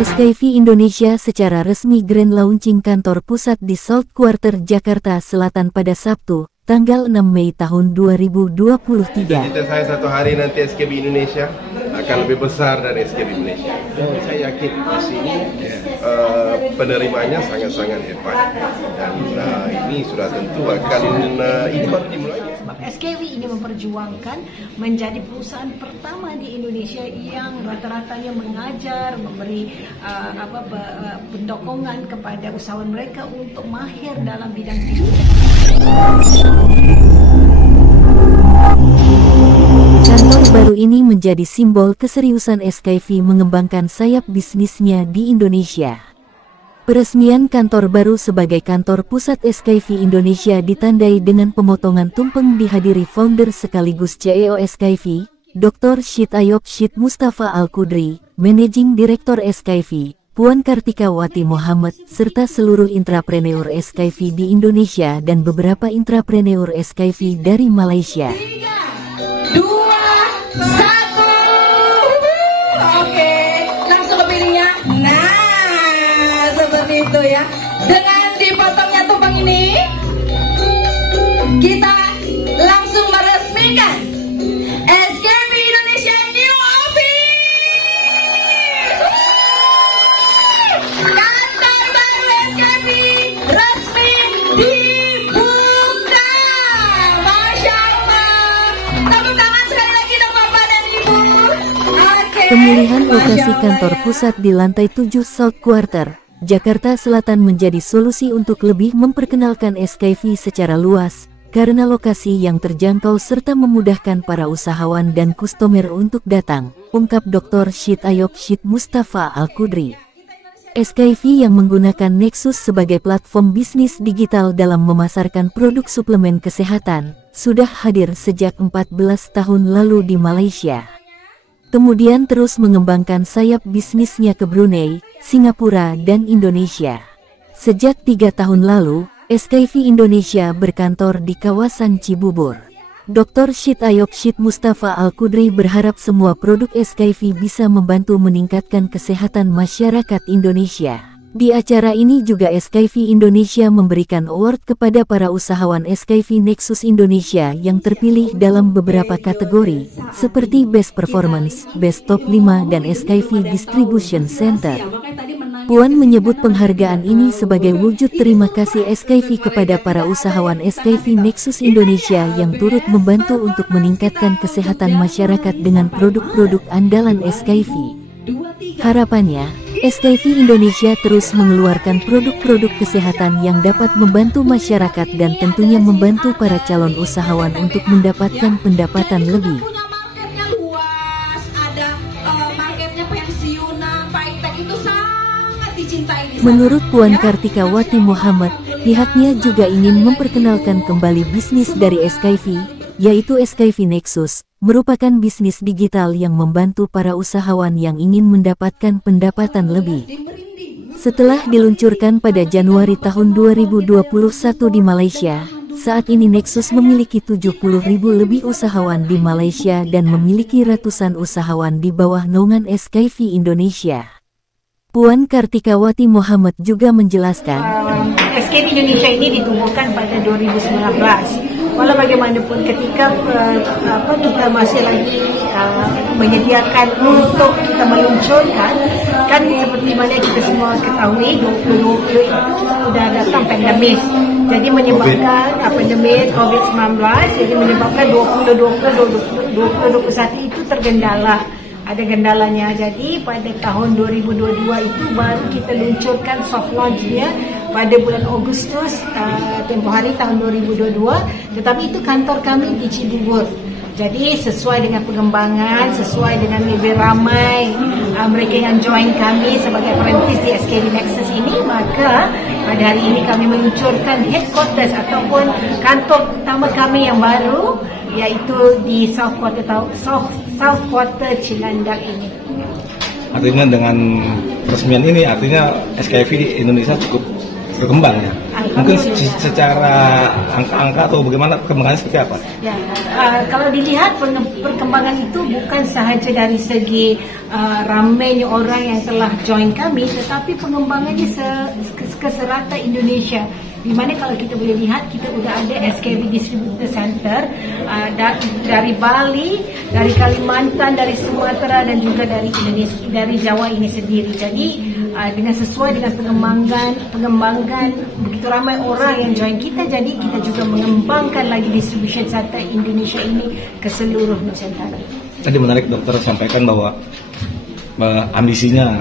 SKIV Indonesia secara resmi grand launching kantor pusat di South Quarter, Jakarta Selatan pada Sabtu, tanggal 6 Mei tahun 2023. Cita saya satu hari nanti SKIV Indonesia akan lebih besar dari SKIV Indonesia. Saya yakin di sini penerimanya sangat-sangat hebat dan ini sudah tentu akan ini baru dimulai. SKIV ini memperjuangkan menjadi perusahaan pertama di Indonesia yang rata-ratanya mengajar, memberi pendokongan kepada usahawan mereka untuk mahir dalam bidang bisnis. Kantor baru ini menjadi simbol keseriusan SKIV mengembangkan sayap bisnisnya di Indonesia. Peresmian kantor baru sebagai kantor pusat SKIV Indonesia ditandai dengan pemotongan tumpeng dihadiri founder sekaligus CEO SKIV, Dr. Syed Ayob Syed Mustafa Al-Kudri, Managing Director SKIV, Puan Kartikawati Muhammad, serta seluruh intrapreneur SKIV di Indonesia dan beberapa intrapreneur SKIV dari Malaysia. 3, 2, 1. Oke, langsung kepilihnya. Nah, seperti itu ya. Dengan dipotongnya tumpeng ini, kita langsung meresmikan SKIV Indonesia New Office. Kantor baru SKIV resmi dibuka. Masya Allah. Tepuk tangan sekali lagi dong Bapak dan Ibu. Oke. Pemilihan lokasi kantor pusat di lantai 7 South Quarter, Jakarta Selatan menjadi solusi untuk lebih memperkenalkan SKIV secara luas, karena lokasi yang terjangkau serta memudahkan para usahawan dan kustomer untuk datang, ungkap Dr. Syed Ayob Syed Mustafa Al-Kudri. SKIV yang menggunakan Nexus sebagai platform bisnis digital dalam memasarkan produk suplemen kesehatan, sudah hadir sejak 14 tahun lalu di Malaysia. Kemudian terus mengembangkan sayap bisnisnya ke Brunei, Singapura, dan Indonesia. Sejak 3 tahun lalu, SKIV Indonesia berkantor di kawasan Cibubur. Dr. Syed Ayob Syed Mustafa Al-Kudri berharap semua produk SKIV bisa membantu meningkatkan kesehatan masyarakat Indonesia. Di acara ini juga SKIV Indonesia memberikan award kepada para usahawan SKIV Nexus Indonesia yang terpilih dalam beberapa kategori, seperti Best Performance, Best Top 5, dan SKIV Distribution Center. Puan menyebut penghargaan ini sebagai wujud terima kasih SKIV kepada para usahawan SKIV Nexus Indonesia yang turut membantu untuk meningkatkan kesehatan masyarakat dengan produk-produk andalan SKIV. Harapannya, SKIV Indonesia terus mengeluarkan produk-produk kesehatan yang dapat membantu masyarakat dan tentunya membantu para calon usahawan untuk mendapatkan pendapatan lebih. Marketnya luas, ada marketnya pensiunan, Pak itu sangat dicintai di sana. Menurut Puan Kartikawati Muhammad, pihaknya juga ingin memperkenalkan kembali bisnis dari SKIV, yaitu SKIV Nexus, merupakan bisnis digital yang membantu para usahawan yang ingin mendapatkan pendapatan lebih. Setelah diluncurkan pada Januari tahun 2021 di Malaysia, saat ini Nexus memiliki 70.000 lebih usahawan di Malaysia dan memiliki ratusan usahawan di bawah naungan SKIV Indonesia. Puan Kartikawati Muhammad juga menjelaskan, SKIV Indonesia ini ditumbuhkan pada 2019. Walau bagaimanapun ketika kita masih lagi menyediakan untuk kita meluncurkan, kan seperti mana kita semua ketahui 2020 itu sudah datang pandemik. Jadi menyebabkan pandemik COVID-19, jadi menyebabkan 2021 itu tergendala. Ada kendalanya. Jadi pada tahun 2022 itu baru kita luncurkan soft launch-nya pada bulan Agustus tempoh hari tahun 2022. Tetapi itu kantor kami di Cibubur. Jadi sesuai dengan pengembangan, sesuai dengan lebih ramai mereka yang join kami sebagai apprentice di SKIV Nexus ini, maka pada hari ini kami meluncurkan headquarters ataupun kantor utama kami yang baru, yaitu di South Quarter Cilandak ini. Artinya dengan peresmian ini, artinya SKIV di Indonesia cukup berkembang ya. Mungkin secara angka-angka atau bagaimana perkembangannya seperti apa? Ya, kalau dilihat perkembangan itu bukan sahaja dari segi ramainya orang yang telah join kami, tetapi pengembangannya ke serata Indonesia. Di mana kalau kita boleh lihat, kita sudah ada SKB Distributor Center dari Bali, dari Kalimantan, dari Sumatera dan juga dari Indonesia, dari Jawa ini sendiri. Jadi dengan sesuai dengan pengembangan begitu ramai orang yang join kita, jadi kita juga mengembangkan lagi distribution center Indonesia ini ke seluruh Nusantara. Tadi menarik dokter sampaikan bahwa ambisinya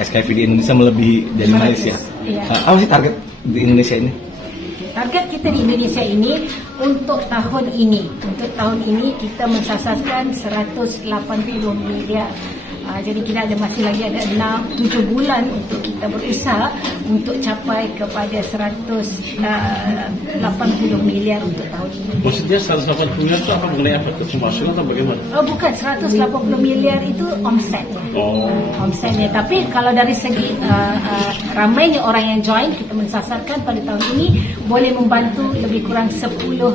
SKF di Indonesia melebihi dari Malaysia. Iya. Apa sih target di Indonesia ini? Target kita di Indonesia ini untuk tahun ini kita mensasarkan 180 miliar. Jadi kita masih lagi ada 7 bulan untuk kita berusaha untuk capai kepada 180 miliar untuk tahun ini. Maksudnya 180 miliar itu apa, mengenai apa? Pemasukan atau bagaimana? Oh bukan, 180 miliar itu omset. Omsetnya. Tapi kalau dari segi ramainya orang yang join, kita mensasarkan pada tahun ini boleh membantu lebih kurang 10,000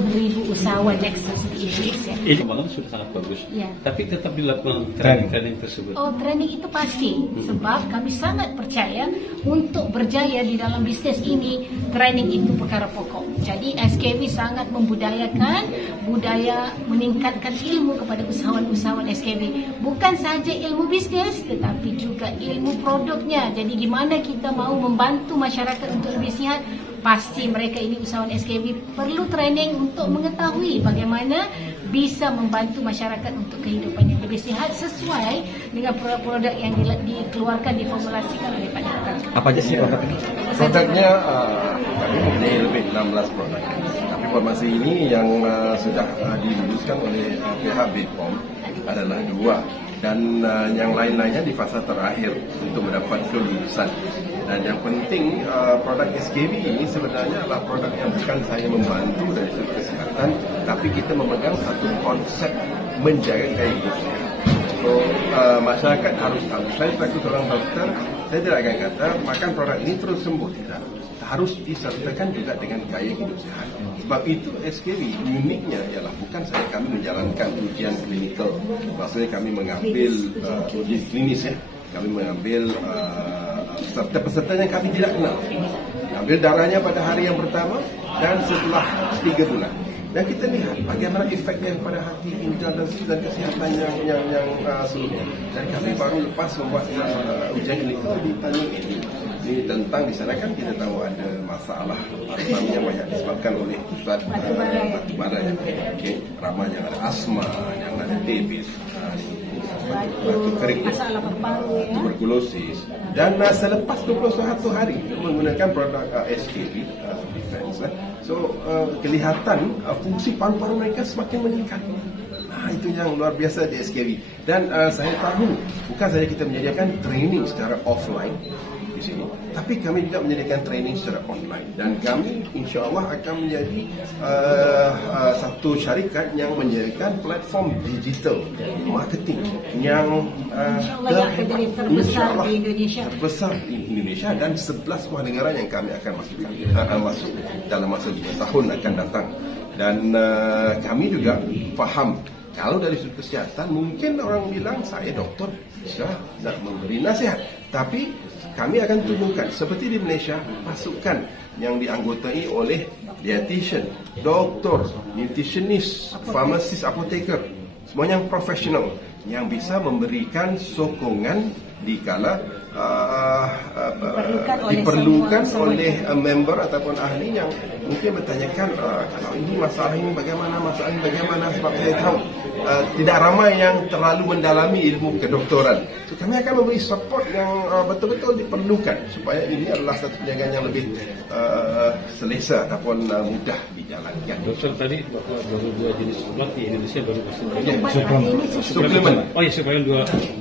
usahawan Nexus di Indonesia. Ini kembangan sudah sangat bagus. Ya. Tapi tetap dilakukan training tersebut. Oh, training itu pasti. Sebab kami sangat percaya untuk berjaya di dalam bisnis ini, training itu perkara pokok. Jadi SKB sangat membudayakan budaya meningkatkan ilmu kepada usahawan-usahawan SKB. Bukan sahaja ilmu bisnis, tetapi juga ilmu produknya. Jadi di mana kita mau membantu masyarakat untuk lebih sihat, pasti mereka ini usahawan SKB perlu training untuk mengetahui bagaimana bisa membantu masyarakat untuk kehidupan yang lebih sihat sesuai dengan produk-produk yang dikeluarkan, diformulasikan oleh Pak Dokter. Apa aja sih produknya? Produknya kami mempunyai lebih 16 produk. Tapi formasi ini yang sudah diluluskan oleh pihak BPOM adalah 2. Dan yang lain-lainnya di fasa terakhir untuk mendapat kelulusan. Dan yang penting produk SKB ini sebenarnya adalah produk yang bukan saya membantu dari segi kesihatan, tapi kita memegang satu konsep menjaga gaya hidup sehat. So masyarakat harus tahu. Saya sebagai seorang dokter, saya tidak akan kata makan produk ini terus sembuh, tidak. Harus disertakan juga dengan gaya hidup sehat. Sebab itu SKB uniknya ialah bukan saja kami menjalankan ujian klinikal, maksudnya kami mengambil uji klinis ya. Kami mengambil peserta yang kami tidak kenal. Ambil darahnya pada hari yang pertama dan setelah 3 bulan. Dan kita lihat bagaimana efeknya pada hati, ginjal dan kesihatan yang seluruhnya. Dan kami baru lepas membuat ujian klinikal ditanya ini tentang di sana kan kita tahu ada masalah yang banyak disebabkan oleh pusat batu bara ya. Okay. Ramai yang ada asma, yang ada TB, batu kering, tuberkulosis. Dan selepas 21 hari menggunakan produk SKB Defense, so kelihatan fungsi paru-paru mereka semakin meningkat. Itu yang luar biasa di SKB. Dan saya tahu bukan saja kita menyediakan training secara offline di sini, tapi kami juga menyediakan training secara online. Dan kami insya-Allah akan menjadi satu syarikat yang menyediakan platform digital marketing yang terbesar di Indonesia. Terbesar di Indonesia dan 11 buah negara yang kami akan masuk dalam masa 2 tahun akan datang. Dan kami juga faham kalau dari sudut kesihatan mungkin orang bilang saya doktor bisa nak memberi nasihat, tapi kami akan tunjukkan seperti di Malaysia pasukan yang dianggotai oleh dietitian, doktor, nutritionist, farmasis, apoteker, semuanya yang profesional yang bisa memberikan sokongan dikala diperlukan oleh member ataupun ahli yang mungkin bertanyakan kalau ini masalah ini bagaimana sebab saya tahu tidak ramai yang terlalu mendalami ilmu kedoktoran. So, kami akan memberi support yang betul-betul diperlukan supaya ini adalah satu perniagaan yang lebih selesa ataupun mudah dijalankan. Dokter tadi baru 2 jenis obat di Indonesia baru masuk. Suplemen. Oh ya, suplemen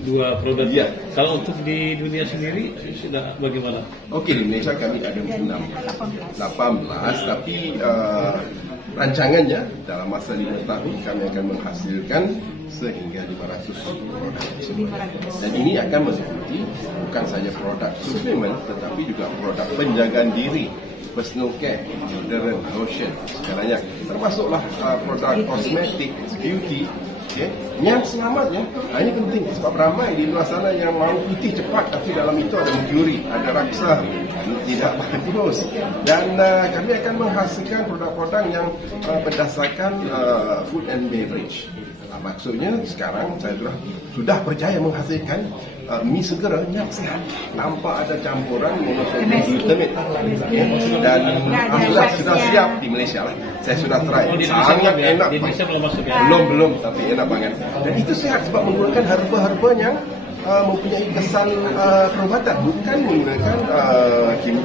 dua produk. Ya. Kalau untuk di dunia sendiri sudah bagaimana? Okey, di Malaysia kami ada 18, tapi rancangannya dalam masa 5 tahun kami akan menghasilkan sehingga 500 produk. Dan ini akan meliputi bukan saja produk suplemen tetapi juga produk penjagaan diri personal care, deodorant, lotion, segalanya. Termasuklah produk kosmetik, beauty, okay, yang selamatnya. Ini penting sebab ramai di luar sana yang mahu putih cepat tapi dalam itu ada merkuri, ada raksa, tidak bagus. Dan kami akan menghasilkan produk-produk yang berdasarkan food and beverage. Maksudnya sekarang saya sudah berjaya menghasilkan mi segera yang sihat tanpa ada campuran monosodium glutamate, dan sudah siap di Malaysia lah. Saya sudah try, sangat enak. Di Indonesia belum masuk ya? Belum, tapi enak banget. Dan itu sehat sebab menggunakan herba-herba yang mempunyai kesan perubatan, bukan menggunakan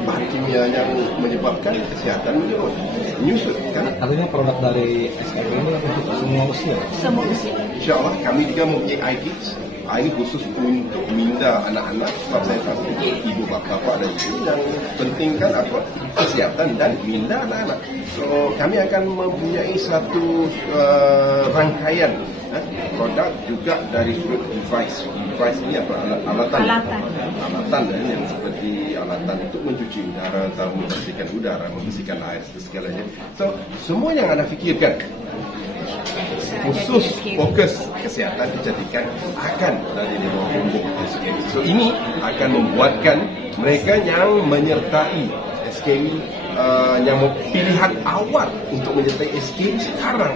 bahan kimia yang menyebabkan kesihatan menurun, menyusut kan. Artinya produk dari SKF ini untuk semua usia? Semua usia. InsyaAllah kami juga mempunyai iKids. Ini khusus untuk minda anak-anak sebab saya pasti ibu bapa dan ibu yang pentingkan apa? Kesihatan dan minda anak-anak. So kami akan mempunyai satu rangkaian produk juga dari sudut device. Device ini apa? Alatan yang seperti alatan untuk mencuci udara atau membersihkan udara, membersihkan air segalanya. So semua yang anda fikirkan khusus fokus kesihatan kecantikan akan dari bawah punggung SKW. So ini akan membuatkan mereka yang menyertai SKW yang pilihan awal untuk menyertai SKW sekarang,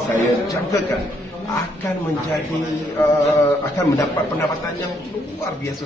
saya jangkakan akan menjadi akan mendapat pendapatan yang luar biasa.